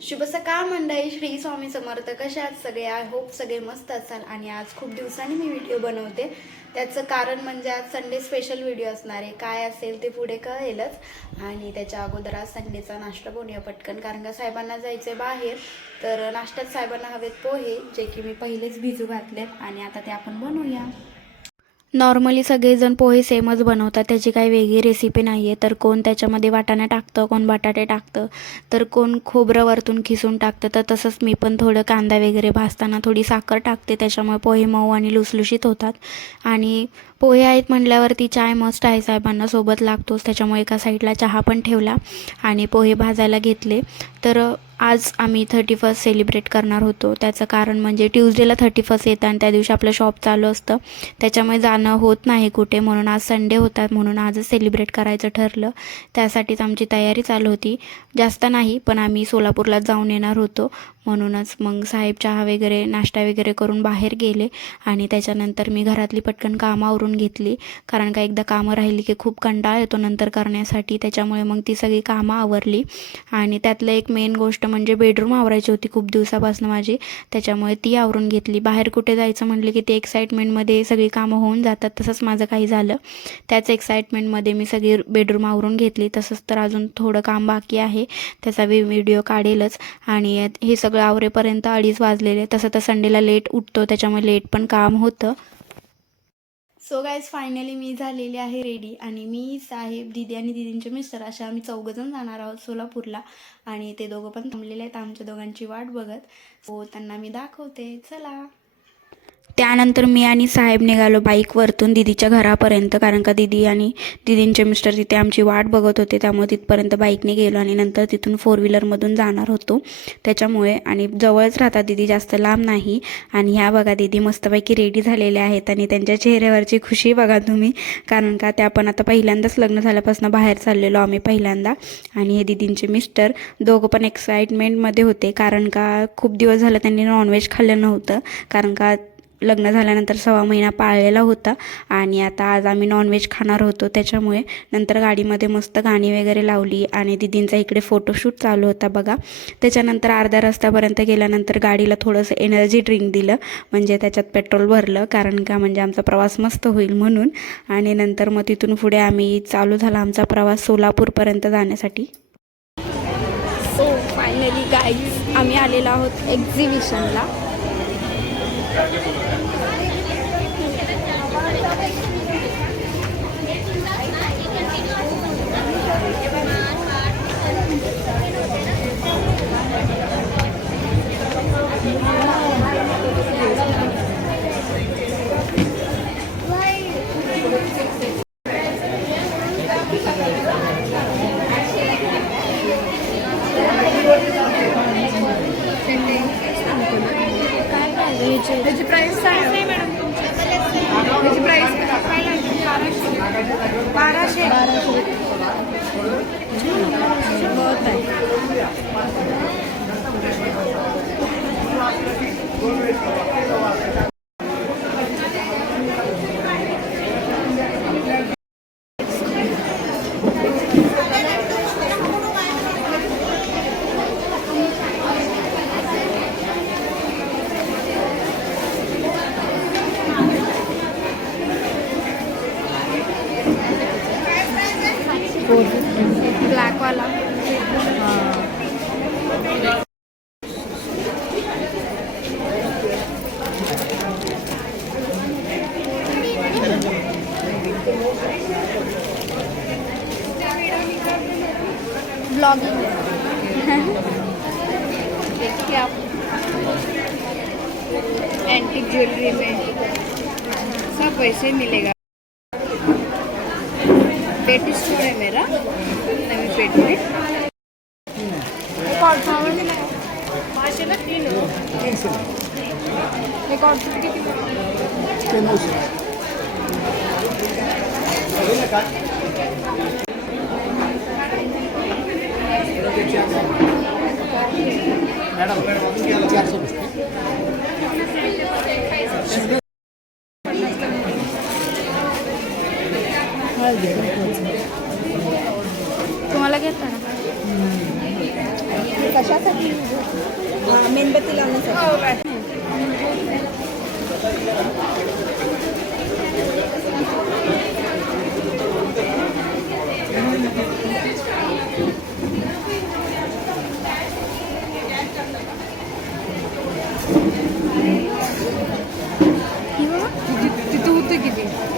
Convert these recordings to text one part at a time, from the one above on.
शुभ सकाळ मंडळी. श्री स्वामी समर्थ. कशा आहात सगळे? आय होप सगळे मस्त असाल. आणि आज खूप दिवसांनी मी व्हिडिओ बनवते. त्याचं कारण म्हणजे आज संडे स्पेशल व्हिडिओ असणार आहे. काय असेल ते पुढे कळेलच. आणि त्याच्या अगोदर आज संडेचा नाश्ता बनवूया पटकन. कारण का साहेबांना जायचं आहे बाहेर. तर नाश्त्यात साहेबांना हवेत पोहे जे की मी पहिलेच भिजू घातलेत. आणि आता ते आपण बनवूया. नॉर्मली सगळेजण पोहे सेमच बनवतात. त्याची काही वेगळी रेसिपी नाही आहे तर कोण त्याच्यामध्ये वाटाणा टाकतं कोण बटाटे टाकतं तर कोण खोबरं वरतून खिसून टाकतं. तर तसंच मी पण थोडं कांदा वगैरे भाजताना थोडी साखर टाकते. त्याच्यामुळे पोहे मऊ आणि लुसलुशीत होतात. आणि पोहे आहेत म्हटल्यावरती चाय मस्त आहे साहेबांना सोबत लागतोच. त्याच्यामुळे एका साईडला चहा पण ठेवला आणि पोहे भाजायला घेतले. तर आज आम्ही थर्टी फर्स्ट सेलिब्रेट करणार होतो. त्याचं कारण म्हणजे ट्यूजडेला थर्टी फर्स्ट येतं आणि त्या दिवशी आपलं शॉप चालू असतं. त्याच्यामुळे जाणं होत नाही कुठे. म्हणून आज संडे होता. म्हणून आजच सेलिब्रेट करायचं ठरलं. त्यासाठीच आमची तयारी चालू होती. जास्त नाही पण आम्ही सोलापूरला जाऊन येणार होतो. म्हणूनच मग साहेब चहा वगैरे नाश्ता वगैरे करून बाहेर गेले. आणि त्याच्यानंतर मी घरातली पटकन कामावरून करून घेतली. कारण का एकदा कामं राहिली की खूप कंटाळ येतो नंतर करण्यासाठी. त्याच्यामुळे मग ती सगळी कामं आवरली. आणि त्यातलं एक मेन गोष्ट म्हणजे बेडरूम आवरायची होती खूप दिवसापासून माझी. त्याच्यामुळे ती आवरून घेतली. बाहेर कुठे जायचं म्हटलं की ते एक्साइटमेंटमध्ये सगळी कामं होऊन जातात. तसंच माझं काही झालं. त्याच एक्साइटमेंटमध्ये मी सगळी बेडरूम आवरून घेतली. तसंच तर अजून थोडं काम बाकी आहे. त्याचा मी व्हिडिओ काढेलच. आणि हे सगळं आवरेपर्यंत अडीच वाजलेले. तसं तर संडेला लेट उठतो. त्याच्यामुळे लेट पण काम होतं. सो गाईज फायनली मी झालेली आहे रेडी आणि मी साहेब दिदी आणि दिदींचे मिस्टर अशा आम्ही चौघजण जाणार आहोत सोलापूरला आणि ते दोघं पण थांबलेले आहेत आमच्या दोघांची वाट बघत. सो त्यांना मी दाखवते. चला. त्यानंतर मी आणि साहेब निघालो बाईकवरतून दिदीच्या घरापर्यंत. कारण का दिदी आणि दिदींचे मिस्टर तिथे आमची वाट बघत होते. त्यामुळे तिथपर्यंत बाईकने गेलो आणि नंतर तिथून फोर व्हीलरमधून जाणार होतो. त्याच्यामुळे आणि जवळच राहतात दिदी जास्त लांब नाही. आणि ह्या बघा दिदी मस्तपैकी रेडी झालेल्या आहेत आणि त्यांच्या चेहऱ्यावरची खुशी बघा तुम्ही. कारण का त्या पण आता पहिल्यांदाच लग्न झाल्यापासून बाहेर चाललेलो आम्ही पहिल्यांदा. आणि हे दिदींचे मिस्टर दोघं पण एक्साइटमेंटमध्ये होते. कारण का खूप दिवस झालं त्यांनी नॉनव्हेज खाल्लं नव्हतं. कारण का लग्न झाल्यानंतर सव्वा महिना पाळलेला होता आणि आता आज आम्ही नॉनव्हेज खाणार होतो. त्याच्यामुळे नंतर गाडीमध्ये मस्त गाणी वगैरे लावली आणि दिदींचा इकडे फोटोशूट चालू होता बघा. त्याच्यानंतर अर्ध्या रस्त्यापर्यंत गेल्यानंतर गाडीला थोडंसं एनर्जी ड्रिंक दिलं. म्हणजे त्याच्यात पेट्रोल भरलं. कारण का? म्हणजे आमचा प्रवास मस्त होईल म्हणून. आणि नंतर मग तिथून पुढे आम्ही चालू झाला आमचा प्रवास सोलापूरपर्यंत जाण्यासाठी. सो फायनली गाईज आम्ही आलेलो आहोत एक्झिबिशनला त्याची बाराशे बहुत आहे ब्लॅकवाला. ब्लॉगिंग देखिए आप। एंटिक ज्वेलरी में। सब वैसे मिलेगा। पेटी स्टोर है मेरा. नवी पेटी. में माशाला तीन एक किती तुम्हाला घेता ना? कशासाठी? मेणबत्ती लावण्यासाठी. तिथं होतं किती?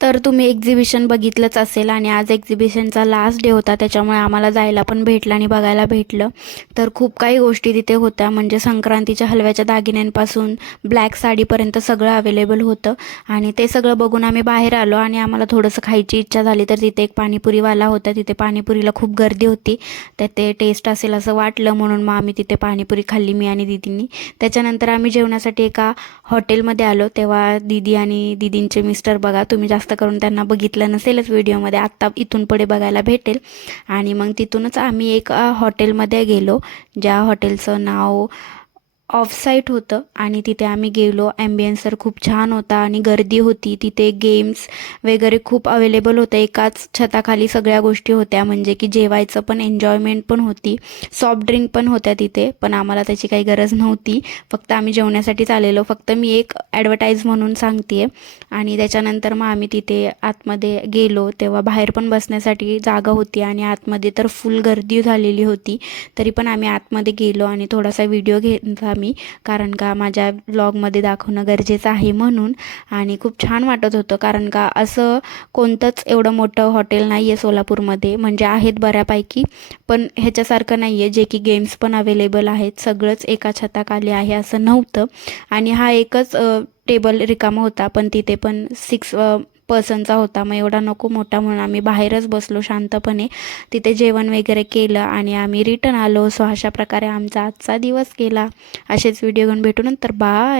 तर तुम्ही एक्झिबिशन बघितलंच असेल आणि आज एक्झिबिशनचा लास्ट डे होता त्याच्यामुळे आम्हाला जायला पण भेटलं आणि बघायला भेटलं. तर खूप काही गोष्टी तिथे होत्या म्हणजे संक्रांतीच्या हलव्याच्या दागिन्यांपासून ब्लॅक साडीपर्यंत सगळं अवेलेबल होतं. आणि ते सगळं बघून आम्ही बाहेर आलो आणि आम्हाला थोडंसं खायची इच्छा झाली. तर तिथे एक पाणीपुरीवाला होता तिथे पाणीपुरीला खूप गर्दी होती. तर ते टेस्ट असेल असं वाटलं म्हणून मग आम्ही तिथे पाणीपुरी खाल्ली मी आणि दिदींनी. त्याच्यानंतर आम्ही जेवणासाठी एका हॉटेलमध्ये आलो. तेव्हा दिदी आणि दिदींचे मिस्टर बघा तुम्ही जास्त करून त्यांना बघितलं नसेलच व्हिडिओमध्ये आत्ता इथून पुढे बघायला भेटेल. आणि मग तिथूनच आम्ही एक हॉटेलमध्ये गेलो ज्या हॉटेलचं नाव ऑफसाईट होतं आणि तिथे आम्ही गेलो. ॲम्बियन्स तर खूप छान होता आणि गर्दी होती. तिथे गेम्स वगैरे खूप अवेलेबल होतं. एकाच छताखाली सगळ्या गोष्टी होत्या. म्हणजे की जेवायचं पण एन्जॉयमेंट पण होती. सॉफ्ट ड्रिंक पण होत्या तिथे पण आम्हाला त्याची काही गरज नव्हती. फक्त आम्ही जेवण्यासाठीच आलेलो फक्त मी एक ॲडव्हर्टाईज म्हणून सांगते आणि त्याच्यानंतर मग आम्ही तिथे आतमध्ये गेलो. तेव्हा बाहेर पण बसण्यासाठी जागा होती आणि आतमध्ये तर फुल गर्दी झालेली होती. तरी पण आम्ही आतमध्ये गेलो आणि थोडासा व्हिडिओ घेतला मी कारण का माझ्या ब्लॉगमध्ये दाखवणं गरजेचं आहे म्हणून. आणि खूप छान वाटत होतं कारण का असं कोणतंच एवढं मोठं हॉटेल नाही आहे सोलापूरमध्ये. म्हणजे आहेत बऱ्यापैकी पण ह्याच्यासारखं नाही आहे जे की गेम्स पण अवेलेबल आहेत. सगळंच एका छताखाली आहे असं नव्हतं. आणि हा एकच टेबल रिकामा होता पण तिथे पण सिक्स पर्सनचा होता. मग एवढा नको मोठा म्हणून आम्ही बाहेरच बसलो शांतपणे. तिथे जेवण वगैरे केलं आणि आम्ही रिटर्न आलो. सो अशा प्रकारे आमचा आजचा दिवस गेला. असेच व्हिडिओ घेऊन भेटू नंतर. बाय